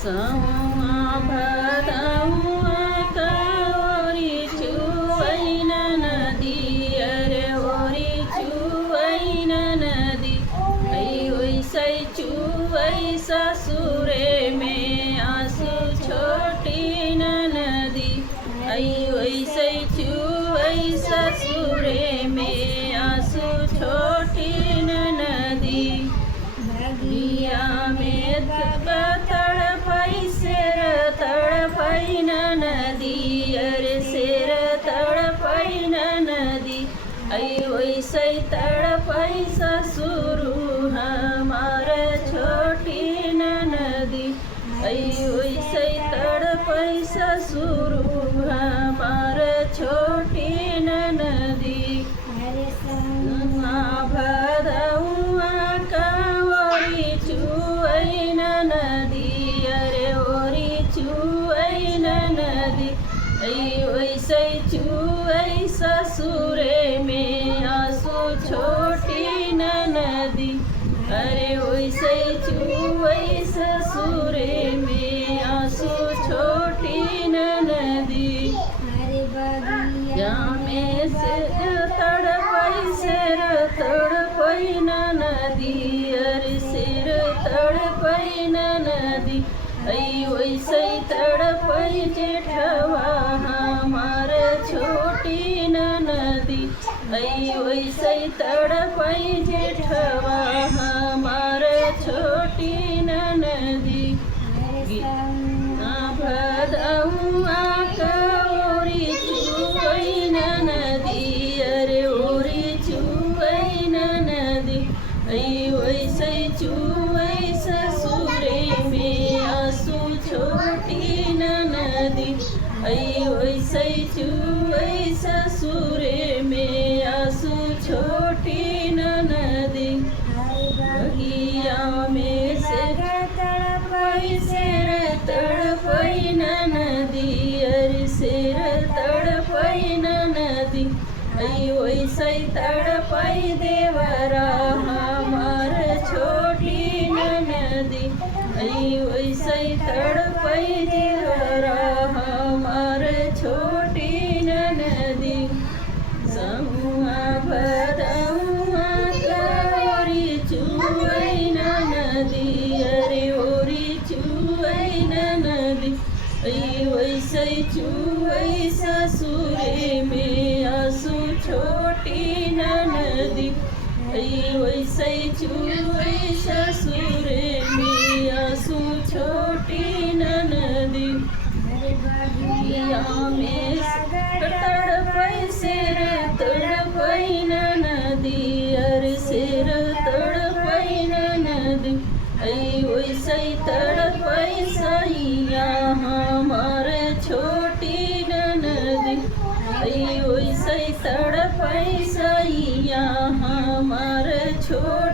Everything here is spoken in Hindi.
सहुआ भदहुआ कवरी चुवैन नदी अरे ओरी चुवैन नदी वैसे चुवै ससुरे में आंसू छोटी नदी वैसे चुवै ससुरे में आंसू छोटी नदी भगिया में तड़पै सिर तड़पै नदी अरे सिर तड़पै नदी वैसे तड़पै ससुर हमार छोटी नदी वैसे तड़पै ससुर हमार छोटी नदी भदहुआ कवरी चुवैन नदी अरे ओरी चुवैन नदी वैसे चुवै ससुरे में आंसू छोटी नदी अरे वैसे चुवै ससुरे में आंसू छोटी नदी या में से तड़पै सिर तड़पै नदी अरे सिर तड़पै नदी वैसे तड़पै जेठवा हमार छोटी नदी वैसे तड़पै जेठवा हमार छोटी नदी भदहुआ कवरी चुवैन नदी अरे ओरी चुवैन नदी वैसे चुवै ससुरे में आंसू छोटी नदी वैसे चुवै ससुरे में आंसू छोटी नदी भगिया में से तड़पै सिर तड़पै नदी अरे सिर तड़पै नदी वैसे तड़पै देवरा हमार छोटी नदी वैसे तड़पै देवरा हमार छोटी नदी सहुआ भदहुआ कवरी चुवैन नदी अरे ओरी चुवैन नदी वैसे चुवै ससुरे में आंसू छोटी नदी वैसे चुवै ससुरे में आंसू छोटी नदी भगिया में तड़पै सिर तड़पै नदी अरे सिर तड़पै नदी वैसे तड़पै सैया हमार छोटी नदी वैसे तड़पै सैया हमार छोटी